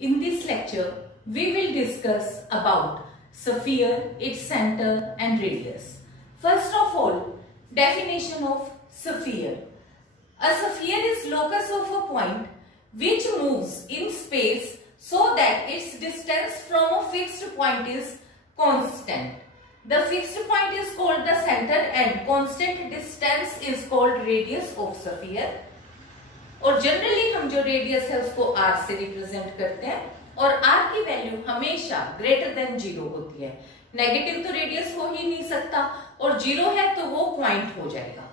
In this lecture, we will discuss about sphere, its center and radius. First of all, definition of sphere. A sphere is locus of a point which moves in space so that its distance from a fixed point is constant. The fixed point is called the center and constant distance is called radius of sphere. और generally हम जो radius है उसको r से represent करते हैं और r की वैल्यू हमेशा ग्रेटर देन 0 होती है। नेगेटिव तो रेडियस हो ही नहीं सकता और 0 है तो वो पॉइंट हो जाएगा।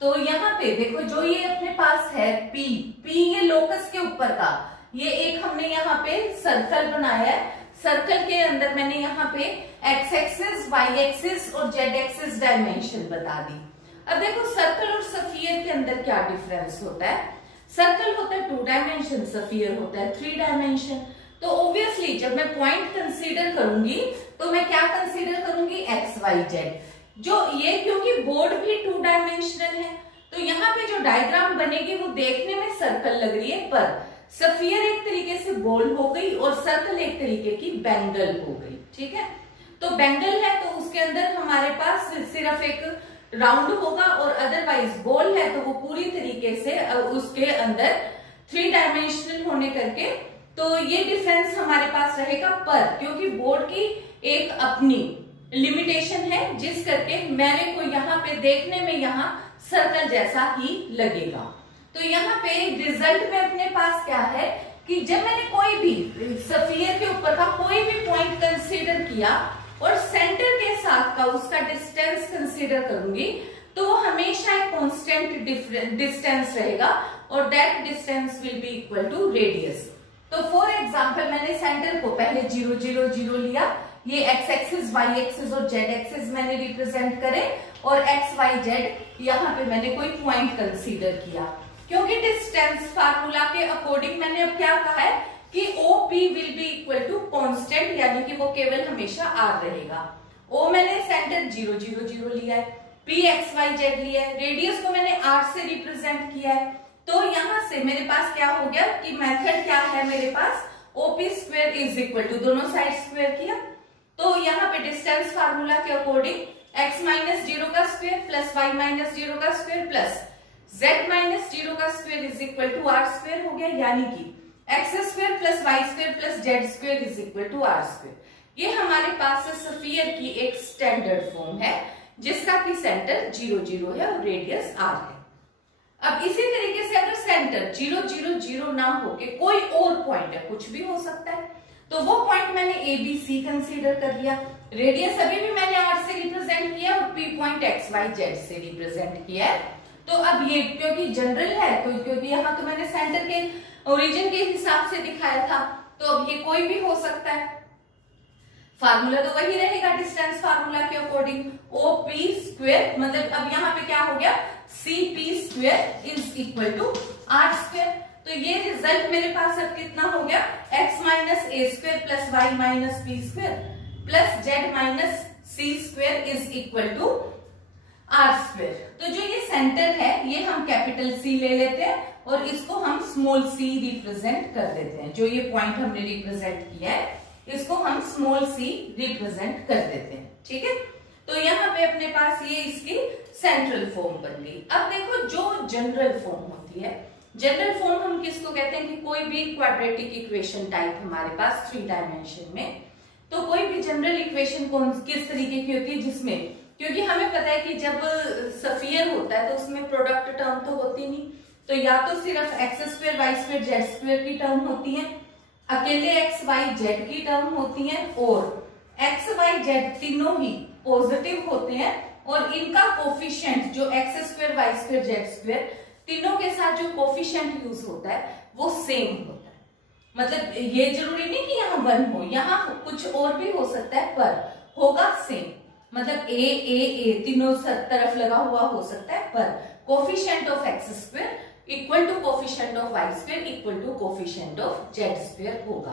तो यहाँ पे देखो जो ये अपने पास है P ये लोकस के ऊपर का, ये एक हमने यहाँ पे सर्कल बनाया है। सर्कल के अंदर मैंने यहाँ पे x एक्सिस, y एक्सिस और z एक्सिस डायमेंशन बता दी। अब देखो सर्कल और स्फीयर के अंदर क्या डिफरेंस होता है। सर्कल होता है 2 डायमेंशन, स्फीयर होता है 3 डायमेंशन। तो ऑब्वियसली जब मैं पॉइंट कंसीडर करूंगी तो मैं क्या कंसीडर करूंगी, एक्स वाई जेड। जो ये क्योंकि बोर्ड भी 2 डायमेंशनल है तो यहाँ पे जो डायग्राम बनेगी वो देखने में सर्कल लग रही है, पर स्फीयर एक तरीके से बॉल हो गई और सर्कल एक तरीके की बैंगल हो गई। ठीक है, तो बैंगल है तो उसके अंदर हमारे पास सिर्फ एक राउंड होगा और अदरवाइज बॉल है तो वो पूरी तरीके से उसके अंदर 3 डायमेंशनल होने करके तो ये डिफरेंस हमारे पास रहेगा। पर क्योंकि बोर्ड की एक अपनी लिमिटेशन है जिस करके मेरे को यहाँ पे देखने में यहाँ सर्कल जैसा ही लगेगा। तो यहाँ पे रिजल्ट में अपने पास क्या है कि जब मैंने कोई भी स्फीयर के ऊपर का कोई भी पॉइंट कंसीडर किया और सेंटर के साथ का उसका डिस्टेंस कंसीडर करूंगी तो वो हमेशा एक कांस्टेंट डिस्टेंस रहेगा और that distance will be equal to radius. तो फॉर एग्जांपल मैंने सेंटर को पहले 0 0 0 लिया, ये x एक्सिस, y एक्सिस और z एक्सिस मैंने रिप्रेजेंट करे और x y z यहाँ पे मैंने कोई पॉइंट कंसीडर किया। क्योंकि डिस्टेंस फार्मूला के अकॉर्डिंग मैंने अब क्या कहा है कि OP will be equal to constant, यानी कि वो केवल हमेशा R रहेगा। O मैंने सेंटर 0 0 0 लिया है, P x y z लिया है, रेडियस को मैंने R से रिप्रेजेंट किया है। तो यहां से मेरे पास क्या हो गया कि मेथड क्या है, मेरे पास OP square is equal to दोनों साइड स्क्वायर किया तो यहाँ पे डिस्टेंस फार्मूला के अकॉर्डिंग x माइनस 0 का स्क्वायर प्लस y माइनस 0 का स्क्वायर प्लस z माइनस 0 का square is equal to r square हो गया, यानी कि x square plus y square plus z square is equal to r square. ये हमारे पास स्फीयर की एक स्टैंडर्ड फॉर्म है जिसका कि सेंटर 0 0 है और रेडियस r है। अब इसी तरीके से अगर सेंटर 0 0 0 ना हो के कोई और पॉइंट है, कुछ भी हो सकता है, तो वो पॉइंट मैंने ए बी सी कंसीडर कर लिया, रेडियस अभी भी मैंने r से रिप्रेजेंट किया और p point x y z से रिप्रेजेंट किया है। तो अब ये क्योंकि जनरल है तो क्योंकि यहाँ तो मैंने सेंटर के ओरिजिन के हिसाब से दिखाया था तो अब ये कोई भी हो सकता है। फार्मूला तो वही रहेगा डिस्टेंस फार्मूला के अकॉर्डिंग, OP स्क्वायर मतलब अब यहाँ पे क्या हो गया, CP square is equal to R square. तो ये रिजल्ट मेरे पास अब कितना हो गया, x minus a square plus y minus p square plus z minus c square is equal to R square. तो जो ये सेंटर है ये हम कैपिटल C ले लेते हैं और इसको हम स्मॉल c रिप्रेजेंट कर देते हैं। जो ये पॉइंट हमने रिप्रेजेंट किया है इसको हम स्मॉल c रिप्रेजेंट कर देते हैं। ठीक है, तो यहाँ पे अपने पास ये इसकी सेंट्रल फॉर्म बन गई। अब देखो जो जनरल फॉर्म होती है, जनरल फॉर्म हम किसको कहते हैं कि कोई भी क्वाड्रेटिक इक्वेशन टाइप हमारे पास 3 डायमेंशन में, तो कोई भी जनरल इक्वेशन कौन किस तरीके की होती है जिसमें, क्योंकि हमें पता है कि जब स्फीयर होता है तो उसमें प्रोडक्ट टर्म तो होती नहीं, तो या तो सिर्फ x square y square z square की टर्म होती है, अकेले एक्स वाई जेड की टर्म होती है और एक्स वाई जेड तीनों ही पॉजिटिव होते हैं और इनका कोफिशिएंट जो x square y square z square तीनों के साथ जो कोफिशिएंट यूज होता है वो सेम होता है। मतलब ये जरूरी नहीं कि यहाँ 1 हो, यहाँ कुछ और भी हो सकता है पर होगा सेम, मतलब ए तीनों तरफ लगा हुआ हो सकता है पर coefficient of x square equal to coefficient of y square equal to coefficient of z square होगा।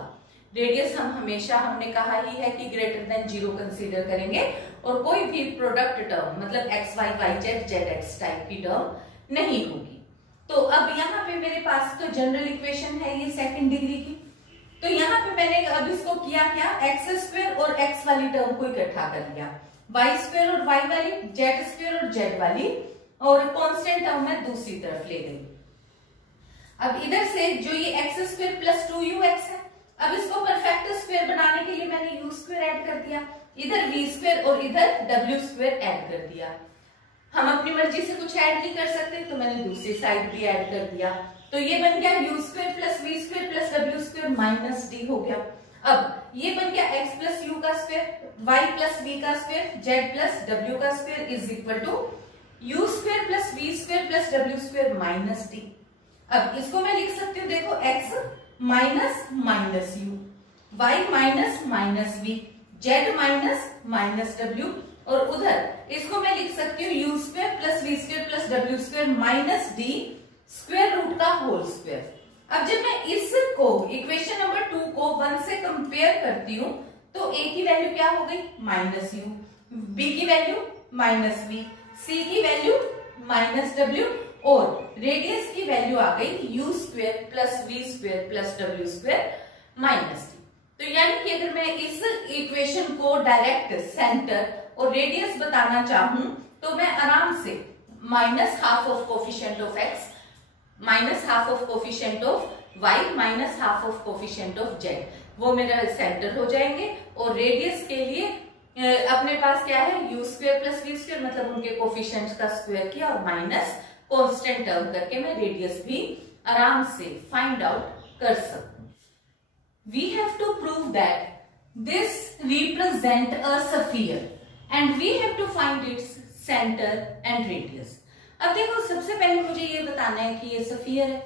रेडियस हम हमेशा हमने कहा ही है कि ग्रेटर देन 0 कंसीडर करेंगे और कोई भी प्रोडक्ट टर्म मतलब x y y z z x type की टर्म नहीं होगी। तो अब यहाँ पे मेरे पास तो जनरल इक्वेशन है ये 2nd डिग्री की, तो यहाँ यहाँ पे मैंने अब इसको किया क्या, एक्स स्क्वायर और एक्स वाली टर्म को इकट्ठा कर लिया, वाई स्क्वायर और वाई वाली, जेड स्क्वायर और जेड वाली, और कांस्टेंट टर्म मैं दूसरी तरफ ले गई। अब इधर से जो ये एक्स स्क्वायर प्लस 2ux है, अब इसको परफेक्ट स्क्वायर बनाने के लिए मैंने यू स्क्वायर ऐड कर दिया, इधर वी स्क्वायर और इधर डब्ल्यू स्क्वायर ऐड कर दिया। हम अपनी मर्जी से कुछ ऐड नहीं कर सकते, तो मैंने दूसरी साइड भी ऐड कर दिया, तो ये बन गया u square plus v square plus डब्ल्यू स्क्वायर माइनस डी हो गया। अब ये बन गया एक्स प्लस यू का स्क्वायर, वाई प्लस वी का स्क्वायर, जेड प्लस डब्ल्यू का square is equal to u square plus v square plus डब्ल्यू स्क्वायर माइनस डी। अब इसको मैं लिख सकती हूँ, देखो x minus minus u, y minus minus v, z minus minus डब्ल्यू, और उधर इसको मैं लिख सकती हूँ u square plus v square plus डब्ल्यू square minus d square root का होल स्क्वायर। अब जब मैं इसको इक्वेशन नंबर 2 को 1 से कंपेयर करती हूँ, तो ए की वैल्यू क्या हो गई, माइनस यू, बी की वैल्यू माइनस वी, सी की वैल्यू माइनस डब्ल्यू, और रेडियस की वैल्यू आ गई u square plus v square plus डब्ल्यू स्क्वायर माइनस डी। तो यानी कि अगर मैं इस इक्वेशन को डायरेक्ट सेंटर और रेडियस बताना चाहूं, तो मैं आराम से minus half of coefficient of x minus half of coefficient of y minus half of coefficient of z, वो मेरा सेंटर हो जाएंगे। और रेडियस के लिए अपने पास क्या है, u square plus v square, मतलब उनके कोफिशिएंट का स्क्वायर किया और माइनस कांस्टेंट टर्म करके मैं रेडियस भी आराम से फाइंड आउट कर सकूं। We have to prove that this represent a sphere and we have to find its center and radius. अब देखो, सबसे पहले मुझे ये बताना है कि ये स्फीयर है।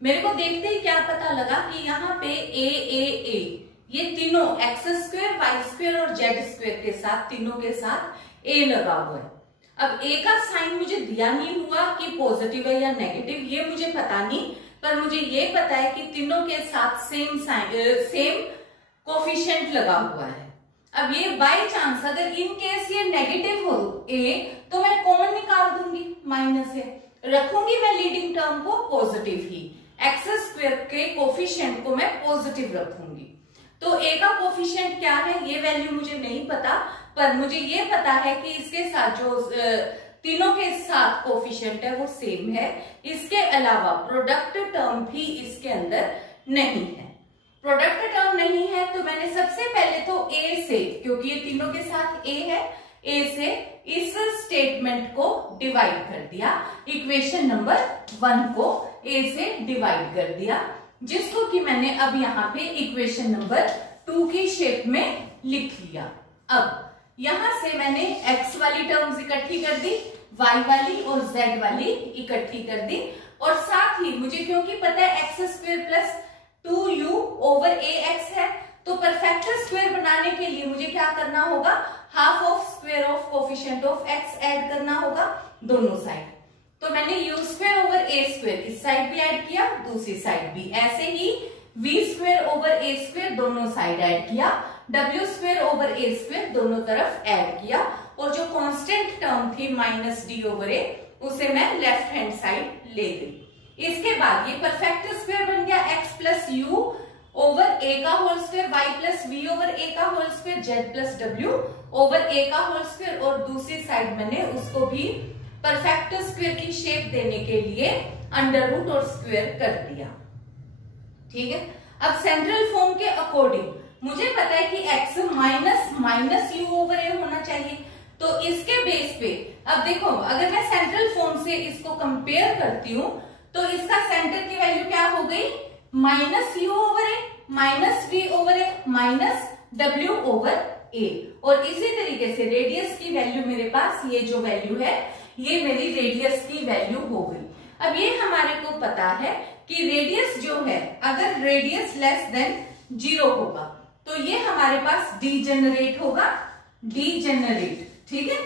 मेरे को देखते ही क्या पता लगा कि यहाँ पे ए ये तीनों एक्स स्क्वायर वाई स्क्वायर और जेड स्क्वायर के साथ, तीनों के साथ ए लगा हुआ है। अब ए का साइन मुझे दिया नहीं हुआ कि पॉजिटिव है या नेगेटिव, ये मुझे पता नहीं, पर मुझे ये पता है कि तीनों के साथ सेम कोफिशिएंट लगा हुआ है। अब ये बाय चांस अगर इन केस ये नेगेटिव हो ए, तो मैं कॉमन निकाल दूंगी, माइनस ए रखूंगी, मैं लीडिंग टर्म को पॉजिटिव ही, एक्स स्क्वायर के कोफिशिएंट को मैं पॉजिटिव रखूंगी। तो ए का कोफिशिएंट क्या है ये वैल्यू मुझे नहीं पता, पर मुझे ये पता है कि इसके साथ जो तीनों के साथ कोफिशिएंट है वो सेम है। इसके अलावा प्रोडक्ट टर्म भी इसके अंदर नहीं है। प्रोडक्ट टर्म नहीं है तो मैंने सबसे पहले तो ए से, क्योंकि ये तीनों के साथ ए है, ए से इस स्टेटमेंट को डिवाइड कर दिया, इक्वेशन नंबर 1 को ए से डिवाइड कर दिया, जिसको कि मैंने अब यहाँ पे इक्वेशन नंबर 2 की शेप में लिख लिया। अब यहां से मैंने x वाली टर्म्स इकट्ठी कर दी, y वाली और z वाली इकट्ठी कर दी, और साथ ही मुझे क्योंकि पता है x square plus 2u over ax है, तो परफेक्ट स्क्वायर बनाने के लिए मुझे क्या करना होगा, half of square of coefficient of x add करना होगा दोनों साइड। तो मैंने u square over a square इस साइड भी ऐड किया, दूसरी साइड भी, ऐसे ही v square over a square दोनों साइड ऐड किया, डब्ल्यू स्क्वायर ओवर ए स्क्वायर दोनों तरफ ऐड किया, और जो कांस्टेंट टर्म थी माइनस डी ओवर ए, उसे मैं लेफ्ट हैंड साइड ले गई। इसके बाद ये परफेक्ट स्क्वायर बन गया x plus u over a का whole square, y plus v over a का होल स्क्वायर, जेड प्लस डब्ल्यू ओवर ए का होल स्क्वायर, और दूसरी साइड मैंने उसको भी परफेक्ट स्क्वायर की शेप देने के लिए अंडर रूट और स्क्वायर कर दिया। ठीक है, अब सेंट्रल फॉर्म के अकॉर्डिंग मुझे पता है कि x minus minus u over a होना चाहिए, तो इसके बेस पे अब देखो, अगर मैं सेंट्रल फॉर्म से इसको कंपेयर करती हूँ, तो इसका सेंटर की वैल्यू क्या हो गई, minus u over a minus v over a minus डब्ल्यू ओवर ए, और इसी तरीके से रेडियस की वैल्यू मेरे पास ये जो वैल्यू है, ये मेरी रेडियस की वैल्यू हो गई। अब ये हमारे को पता है कि रेडियस जो है, अगर रेडियस लेस देन 0 होगा तो ये हमारे पास डीजेनरेट होगा, डीजेनरेट, ठीक है,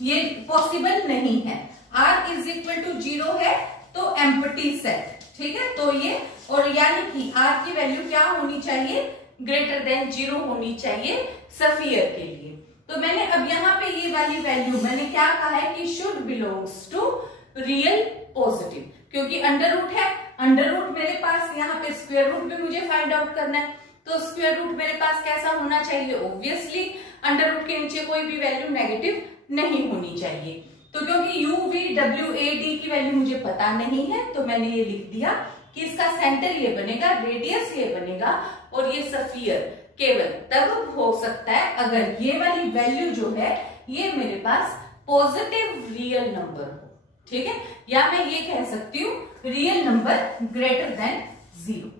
ये पॉसिबल नहीं है। r इज इक्वल टू 0 है तो एम्प्टी सेट, ठीक है, तो ये, और यानी कि r की वैल्यू क्या होनी चाहिए, ग्रेटर देन 0 होनी चाहिए स्फीयर के लिए। तो मैंने अब यहाँ पे ये वाली वैल्यू मैंने क्या कहा है कि should belongs to real positive, क्योंकि अंडर रूट है, अंडर रूट मेरे पास यहाँ पे स्क्वायर रूट भी मुझे फाइंड आउट करना है, तो स्क्वायर रूट मेरे पास कैसा होना चाहिए, ऑब्वियसली अंडर रूट के नीचे कोई भी वैल्यू नेगेटिव नहीं होनी चाहिए। तो क्योंकि u v w a d की वैल्यू मुझे पता नहीं है तो मैंने ये लिख दिया कि इसका सेंटर ये बनेगा, रेडियस ये बनेगा, और ये स्फीयर केवल तब हो सकता है अगर ये वाली वैल्यू जो है ये मेरे पास पॉजिटिव रियल नंबर हो, ठीक है, या मैं ये कह सकती हूँ रियल नंबर ग्रेटर देन 0,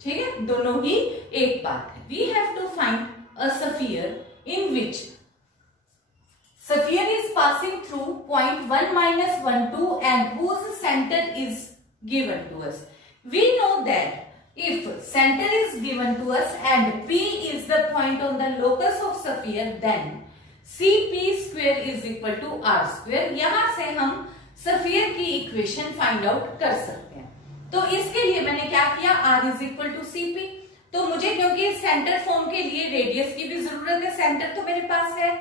ठीक है, दोनों ही एक बात है। We have to find a sphere in which sphere is passing through point 1 minus 1 2 and whose center is given to us. We know that if center is given to us and P is the point on the locus of sphere, then CP square is equal to R square. यहाँ से हम sphere की equation find out कर सकते हैं। तो इसके लिए मैंने क्या किया, R is equal to CP। तो मुझे क्योंकि सेंटर फॉर्म के लिए रेडियस की भी जरूरत है, सेंटर तो मेरे पास है,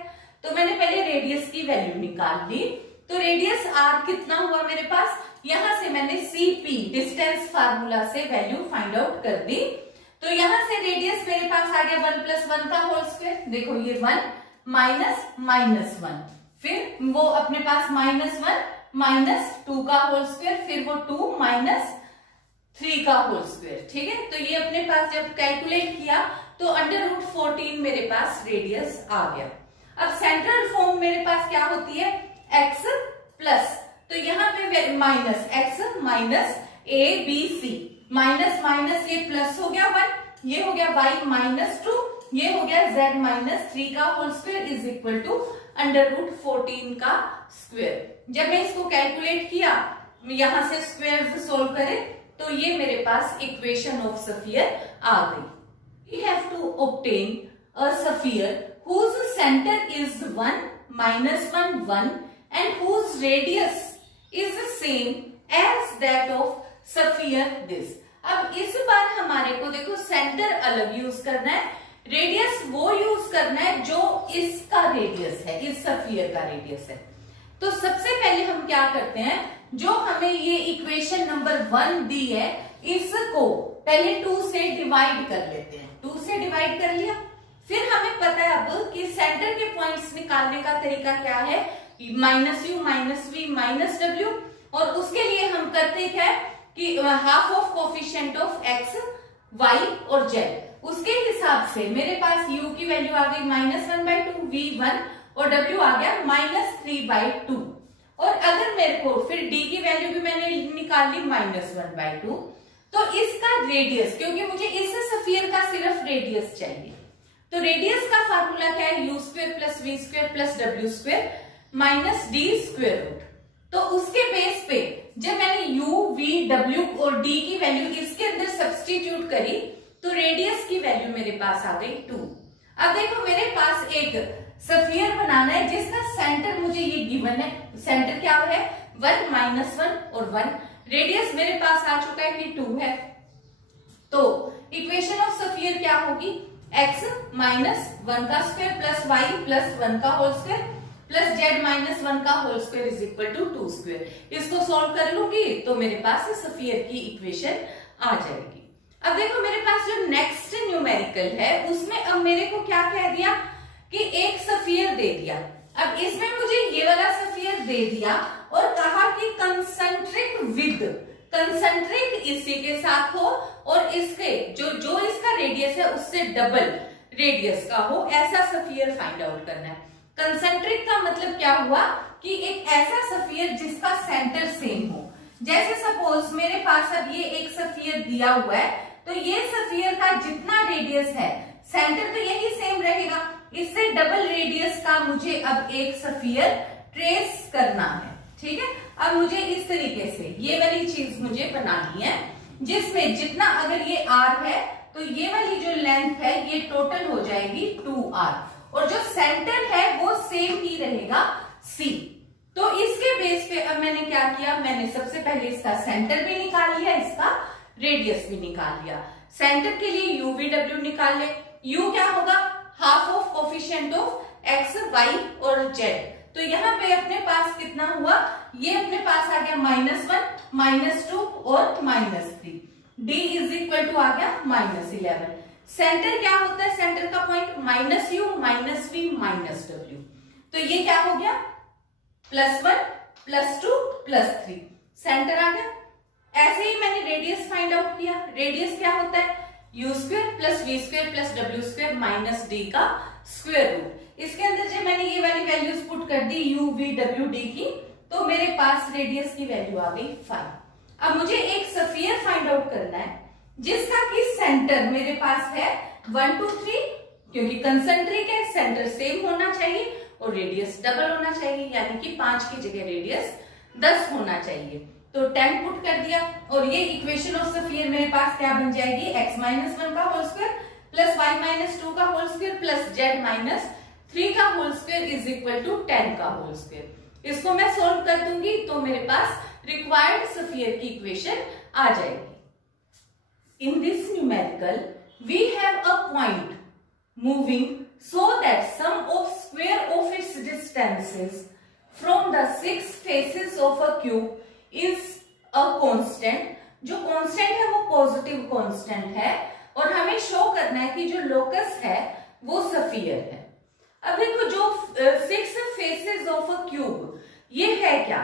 तो मैंने पहले रेडियस की वैल्यू निकाल ली। तो रेडियस r कितना हुआ मेरे पास, यहां से मैंने Cp डिस्टेंस फार्मूला से वैल्यू फाइंड आउट कर दी। तो यहां से रेडियस मेरे पास आ गया 1 + 1 का होल स्क्वायर, देखो ये 1 माइनस -1, फिर वो अपने पास -1 - 2 का होल स्क्वायर, फिर वो 2 - 3 का होल स्क्वायर, ठीक है। तो ये अपने पास जब कैलकुलेट किया तो √14 मेरे पास रेडियस आ गया। अब सेंट्रल फॉर्म मेरे पास क्या होती है, x प्लस, तो यहाँ पे -x minus ABC, minus minus ये प्लस हो गया 1, ये हो गया y -2, ये हो गया z - 3 का whole square is equal to √14 का स्क्वायर। जब मैं इसको कैलकुलेट किया, यहां से स्क्वायर सोल्व करें तो ये मेरे पास इक्वेशन ऑफ स्फीयर आ गई। We have to obtain a sphere whose center is 1 - 1 1 and whose radius is the same as that of sphere this। अब इस बार हमारे को देखो सेंटर अलग यूज करना है, रेडियस वो यूज करना है जो इसका रेडियस है, इस स्फीयर का रेडियस है। तो सबसे पहले हम क्या करते हैं, जो हमें ये इक्वेशन नंबर 1 दी है इसको पहले 2 से डिवाइड कर लेते हैं। 2 से डिवाइड कर लिया, फिर हमें पता है अब कि सेंटर के पॉइंट्स निकालने का तरीका क्या है, -u -v -w, और उसके लिए हम करते क्या है कि half of coefficient of x, y और z, उसके हिसाब से मेरे पास u की वैल्यू आ गई -1/2, v 1 और w आ गया -3/2। और अगर मेरे को फिर d की वैल्यू भी मैंने निकाल ली -1/2, तो इसका रेडियस, क्योंकि मुझे इस स्फीयर का सिर्फ रेडियस चाहिए, तो रेडियस का फार्मूला क्या है, u² + v² + w² - d²रूट। तो उसके बेस पे जब मैंने u, v, w और d की वैल्यू इसके अंदर सब्स्टिट्यूट करी तो रेडियस की वैल्यू मेरे पास आ गई 2। अब देखो मेरे पास एक स्फीयर बनाना है जिसका सेंटर मुझे ये गिवन है, सेंटर क्या है 1 - 1 और 1, रेडियस मेरे पास आ चुका है कि 2 है। तो इक्वेशन ऑफ स्फीयर क्या होगी, x - 1 का स्क्वायर प्लस y + 1 का होल स्क्वायर प्लस z - 1 का whole square is equal to 2 square. इसको सॉल्व कर लूंगी तो मेरे पास स्फीयर की इक्वेशन आ जाएगी। अब देखो मेरे पास जो नेक्स्ट न्यूमेरिकल है उसमें अब मेरे को क्या कह दिया कि एक स्फीयर दे दिया। अब इसमें मुझे ये वाला स्फीयर दे दिया और कहा कि कंसेंट्रिक विद, कंसेंट्रिक इसी के साथ हो और इसके जो इसका रेडियस है उससे डबल रेडियस का हो, ऐसा स्फीयर फाइंड आउट करना है। कंसेंट्रिक का मतलब क्या हुआ कि एक ऐसा स्फीयर जिसका सेंटर सेम हो। जैसे सपोज मेरे पास अब ये एक स्फीयर दिया हुआ है, तो ये स्फीयर का जितना रेडियस है सेंटर तो यही सेम रहेगा, इससे डबल रेडियस का मुझे अब एक स्फीयर ट्रेस करना है, ठीक है। अब मुझे इस तरीके से ये वाली चीज मुझे बनानी है जिसमें जितना, अगर ये r है तो ये वाली जो लेंथ है ये टोटल हो जाएगी 2r और जो सेंटर है वो सेम ही रहेगा c। तो इसके बेस पे अब मैंने क्या किया, मैंने सबसे पहले इसका सेंटर भी निकाल लिया, इसका रेडियस भी निकाल लिया। सेंटर के लिए u v w निकाल ले, u क्या होगा half of coefficient of x, y और z। तो यहाँ पे अपने पास कितना हुआ, ये अपने पास आ गया -1 -2 और -3, d इज इक्वल टू आ गया -11। सेंटर क्या होता है, सेंटर का point minus u minus v minus डब्ल्यू। तो ये क्या हो गया, +1 +2 +3 सेंटर आ गया। ऐसे ही मैंने रेडियस फाइंड आउट किया। रेडियस क्या होता है, u² + v² + w² minus d का स्क्वायर रूट। इसके अंदर जब मैंने ये वाली वैल्यूज पुट कर दी u v w d की, तो मेरे पास रेडियस की वैल्यू आ गई 5। अब मुझे एक स्फीयर फाइंड आउट करना है जिसका कि सेंटर मेरे पास है 1 2 3, क्योंकि कंसेंट्रिक है, सेंटर सेम होना चाहिए और रेडियस डबल होना चाहिए, यानी कि 5 की जगह रेडियस 10 होना चाहिए। तो 10 पुट कर दिया और ये इक्वेशन ऑफ स्फीयर मेरे पास क्या बन जाएगी, x - 1 का होल स्क्वायर प्लस y - 2 का होल स्क्वायर प्लस z - 3 का whole square is equal to 10 का होल स्क्वायर। इसको मैं सोल्व कर दूंगी तो मेरे पास रिक्वायर्ड स्फीयर की इक्वेशन आ जाएगी। In this numerical we have a point moving so that sum of square of its distances from the 6 faces of a cube is a constant। जो कांस्टेंट है वो पॉजिटिव कांस्टेंट है और हमें show करना है कि जो लोकस है वो स्फीयर है। अब देखो जो 6 फेसेस ऑफ अ क्यूब, ये है क्या,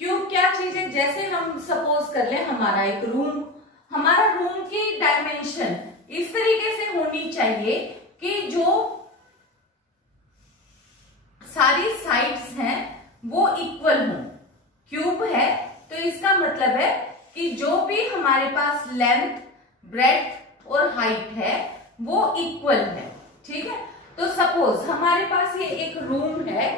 क्यूब क्या चीज है, जैसे हम सपोज कर ले हमारा एक रूम, हमारा रूम की डायमेंशन इस तरीके से होनी चाहिए कि जो सारी साइड्स हैं वो इक्वल हों। क्यूब है तो इसका मतलब है कि जो भी हमारे पास लेंथ, ब्रेड्थ और हाइट है वो इक्वल है, ठीक है। तो सपोज हमारे पास ये एक रूम है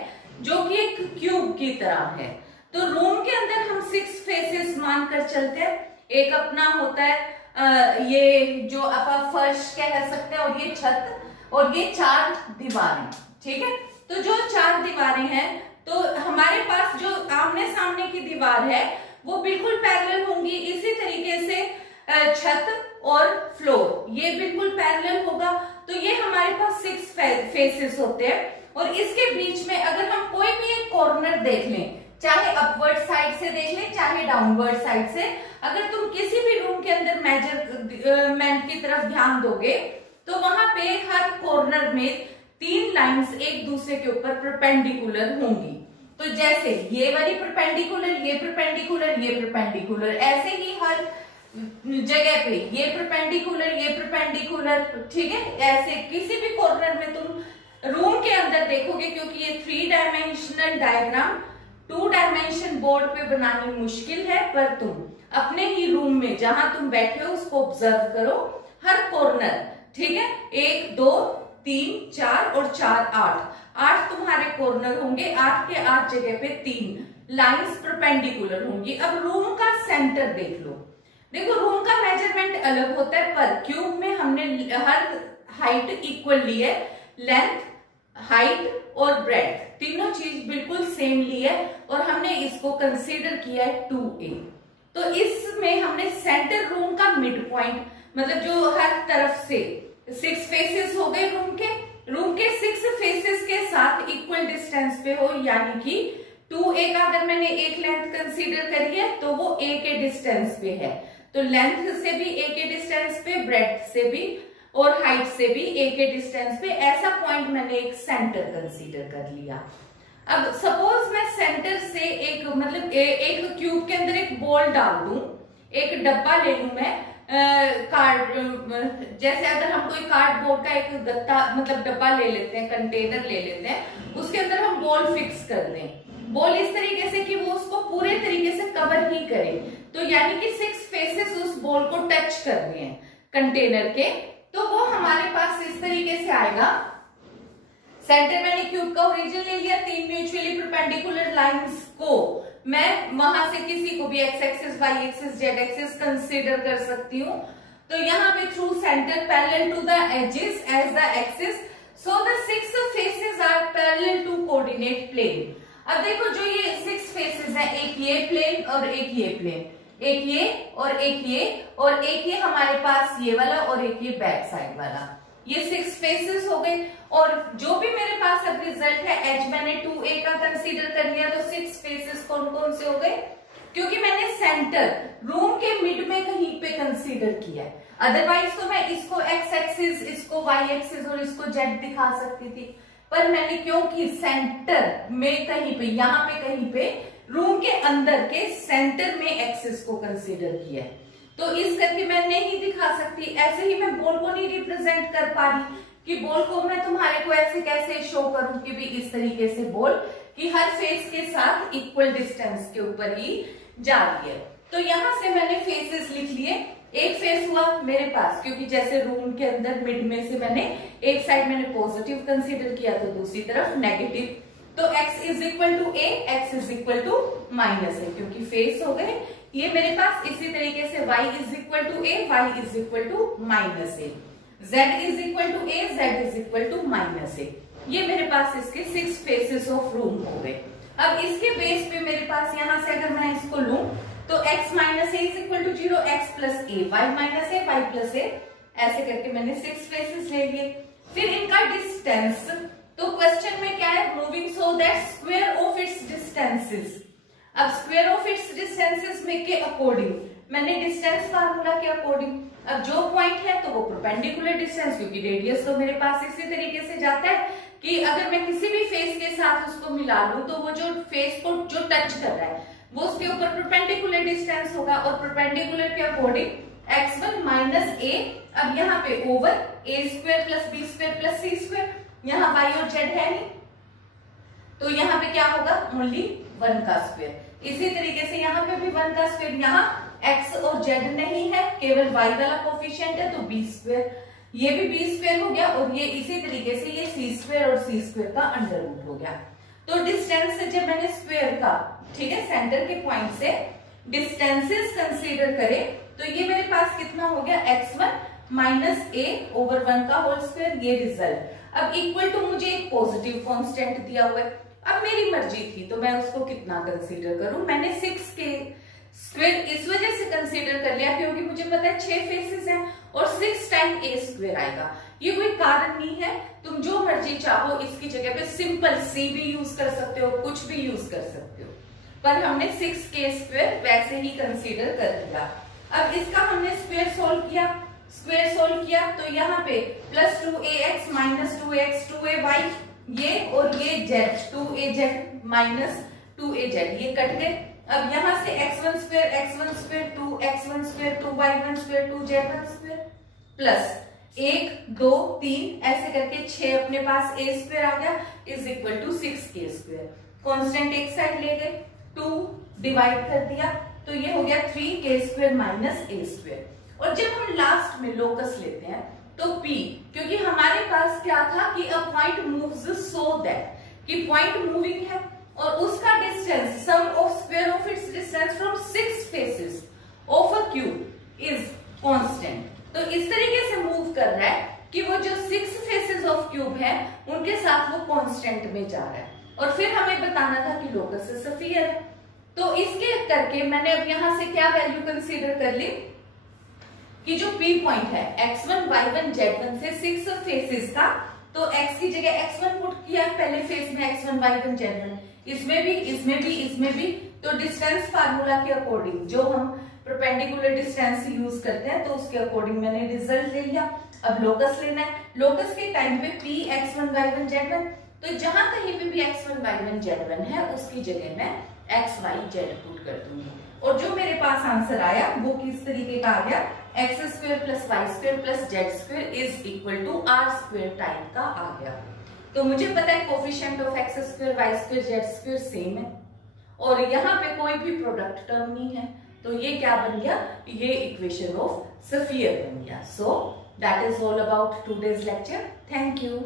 जो कि एक क्यूब की तरह है, तो रूम के अंदर हम 6 फेसेस मानकर चलते हैं। एक अपना होता है ये जो आप फर्श कह सकते हैं और ये छत और ये 4 दीवारें, ठीक है। तो जो 4 दीवारें हैं तो हमारे पास जो आमने सामने की दीवार है वो बिल्कुल पैरेलल होंगी। इसी तरीके से छत और फ्लोर ये बिल्कुल पैरेलल होगा। तो ये हमारे पास 6 फेसेस होते हैं और इसके बीच में अगर हम कोई भी एक कॉर्नर देख लें, चाहे अपवर्ड साइड से देख लें चाहे डाउनवर्ड साइड से, अगर तुम किसी भी रूम के अंदर मेजरमेंट की तरफ ध्यान दोगे तो वहां पे हर कॉर्नर में 3 लाइंस एक दूसरे के ऊपर परपेंडिकुलर होंगी। तो जैसे ये वाली परपेंडिकुलर, ये परपेंडिकुलर, ये परपेंडिकुलर, ऐसे ही हर जगह पे ये परपेंडिकुलर, ये परपेंडिकुलर, ठीक है। ऐसे किसी भी कॉर्नर में तुम रूम के अंदर देखोगे, क्योंकि ये 3 डायमेंशनल डायग्राम 2 डायमेंशन बोर्ड पे बनानी मुश्किल है, पर तुम अपने ही रूम में जहां तुम बैठे हो उसको ऑब्जर्व करो, हर कॉर्नर, ठीक है, 1 2 3 4 और 4 8 तुम्हारे कॉर्नर होंगे। 8 के 8 जगह पे 3 लाइंस परपेंडिकुलर होंगी। अब रूम का सेंटर देख लो, देखो रूम का मेजरमेंट अलग होता है, पर क्यूब में हमने हर हाइट इक्वल ली है, लेंथ, हाइट और ब्रेड्थ तीनों चीज बिल्कुल सेम ली है और हमने इसको कंसीडर किया है 2a। तो इसमें हमने सेंटर रूम का मिड पॉइंट, मतलब जो हर तरफ से 6 फेसेस हो गए रूम के 6 फेसेस के साथ इक्वल डिस्टेंस पे हो, यानी कि 2a का अगर मैंने एक लेंथ कंसीडर करी है तो वो a के डिस्टेंस पे है, तो लेंथ से भी a के डिस्टेंस पे, ब्रेड्थ से भी और हाइट से भी a के डिस्टेंस पे, ऐसा पॉइंट मैंने एक सेंटर कंसीडर कर लिया। अब सपोज मैं सेंटर से एक मतलब एक क्यूब के अंदर एक बॉल डाल दूं, एक डब्बा ले लूं मैं कार्ड, जैसे अगर हम कोई कार्डबोर्ड का एक गत्ता मतलब डब्बा ले लेते हैं, कंटेनर ले लेते हैं, उसके अंदर हम बॉल फिक्स कर दें, बॉल इस तरीके से कि वो उसको पूरे तरीके से कवर ही करे, तो यानी कि 6 फेसेस उस बॉल को टच कर रहे हैं कंटेनर के, तो वो हमारे पास इस तरीके से आएगा। सेंटर मैंने क्यूब का ओरिजिन ले लिया, 3 म्यूचुअली परपेंडिकुलर लाइंस को मैं वहां से किसी को भी x axis, y axis, z axis consider कर सकती हूँ। तो यहाँ पे through centre parallel to the axes as the axis, so the 6 faces are parallel to coordinate plane. अब देखो जो ये 6 फेसेस हैं, एक ये प्लेन और एक ये प्लेन, एक ये और एक ये और एक ये हमारे पास ये वाला और एक ये बैक साइड वाला, ये 6 फेसेस हो गए। और जो भी मेरे पास अब रिजल्ट है, एच मैंने 2a का कंसीडर कर लिया, तो 6 फेसेस कौन कौन से हो गए, क्योंकि मैंने सेंटर रूम के मिड में कहीं पे कंसीडर किया है। अदरवाइज तो मैं इसको एक्स एक्सिस, इसको वाई एक्सिस और इसको जेड दिखा सकती थी, पर मैंने क्योंकि सेंटर में कहीं पे, यहाँ पे कहीं पे रूम के अंदर के सेंटर में एक्सिस को कंसीडर किया है, तो इस करके मैं नहीं दिखा सकती। ऐसे ही मैं बॉल को नहीं रिप्रेजेंट कर पा रही कि बॉल को मैं तुम्हारे को ऐसे कैसे शो करूं कि भी इस तरीके से बॉल कि हर फेस के साथ इक्वल डिस्टेंस के ऊपर ही जा रही है। तो यहां से मैंने फेसेस लिख लिए। एक फेस हुआ मेरे पास, क्योंकि जैसे रूम के अंदर मिड में से मैंने एक साइड मैंने पॉजिटिव कंसीडर किया तो दूसरी तरफ नेगेटिव, तो x is equal to a, x is equal to minus a, क्योंकि फेस हो गए ये मेरे पास। इसी तरीके से y is equal to a, y is equal to minus a, z is equal to a, z is equal to minus a। ये मेरे पास इसके 6 फेसेस ऑफ रूम हो गए। अब इसके बेस पे मेरे पास यहां से अगर मैं इसको लूं तो x minus a is equal to 0, x plus a, y minus a, y plus a, ऐसे करके मैंने 6 फेसेस ले लिए। फिर इनका डिस्टेंस, तो क्वेश्चन में क्या है, moving so that square of it's distances. अब स्क्वायर ऑफ इट्स डिस्टेंसेस में के अकॉर्डिंग मैंने डिस्टेंस फार्मूला के अकॉर्डिंग, अब जो पॉइंट है तो वो परपेंडिकुलर डिस्टेंस, क्योंकि रेडियस तो मेरे पास इसी तरीके से जाता है कि अगर मैं किसी भी फेस के साथ उसको मिला लूं तो वो जो फेस को जो टच कर रहा है वो उसके ऊपर परपेंडिकुलर डिस्टेंस होगा, और परपेंडिकुलर के अकॉर्डिंग x1 माइनस a, अब यहाँ पे over a square plus b square plus c square, यहाँ y और z है नहीं तो यहाँ पे क्या होगा, ओनली 1 का स्क्वायर। इसी तरीके से यहाँ पे भी 1 का स्क्वायर, यहाँ x और z नहीं है, केवल y वाला कोफिशिएंट है तो b स्क्वायर, ये भी b स्क्वायर हो गया, और ये इसी तरीके से ये c स्क्वायर और c स्क्वायर का अंडर रूट हो गया। तो डिस्टेंस जब मैंने स्क्वायर का, ठीक है, सेंटर के पॉइंट से डिस्टेंसेस कंसीडर करें तो ये मेरे पास कितना हो गया, x1 माइनस a ओवर 1 का होल स्क्वायर, ये रिजल्ट। अब इक्वल टू मुझे एक पॉजिटिव कांस्टेंट दिया हुआ है, अब मेरी मर्जी थी तो मैं उसको कितना कंसीडर करूं। मैंने 6 के स्क्वायर इस वजह से कंसीडर कर लिया क्योंकि मुझे पता है 6 फेसेस हैं और 6 टाइम a स्क्वायर आएगा। ये कोई कारण नहीं है, तुम जो मर्जी चाहो इसकी जगह पे सिंपल c भी यूज कर सकते हो, कुछ भी यूज कर सकते हो, पर हमने 6 के स्क्वायर वैसे ही कंसीडर कर लिया। अब इसका हमने स्क्वायर सोल्व किया तो यहाँ पे plus 2ax minus 2x 2ay ये और ये z 2az माइनस 2az ये कट गए। अब यहाँ से x1 square 2 x1 square 2 y1 square 2 z1 square plus 1 2 3 ऐसे करके 6 अपने पास a स्क्वायर आ गया is equal to 6k square. Constant एक साइड ले गए, 2 डिवाइड कर दिया तो ये हो गया 3k square minus a square. और जब हम लास्ट में लोकस लेते हैं तो p, क्योंकि हमारे पास क्या था कि a point moves so that कि पॉइंट मूविंग है और उसका distance sum of square of its distance from 6 faces of a cube is constant. तो इस तरीके से मूव कर रहा है कि वो जो 6 फेसेस ऑफ क्यूब है उनके साथ वो कांस्टेंट में जा रहा है। और फिर हमें बताना था कि लोकस इज स्फीयर है, तो इसके करके मैंने अब यहां से क्या वैल्यू कंसीडर कर ली कि जो P पॉइंट है x1 y1 z1 से 6 फेसेस का, तो x की जगह x1 पुट किया पहले फेस में x1 y1 z1, इसमें भी तो डिस्टेंस फार्मूला के अकॉर्डिंग जो हम परपेंडिकुलर डिस्टेंस यूज करते हैं तो उसके अकॉर्डिंग मैंने रिजल्ट ले लिया। अब लोकस लेना है, लोकस के टाइम पे P x1 y1 z1, तो जहां कहीं पे भी x1 y1 z1 है उसकी जगह मैं x y z पुट कर दूंगी और जो मेरे पास आंसर आया वो किस तरीके का आ गया, x square plus y square plus z square is equal to r square type का आ गया। तो मुझे पता है coefficient of x square y square z square same है और यहाँ पे कोई भी प्रोडक्ट टर्म नहीं है, तो ये क्या बन गया, ये इक्वेशन ऑफ स्फीयर बन गया। So that is all about today's lecture. Thank you.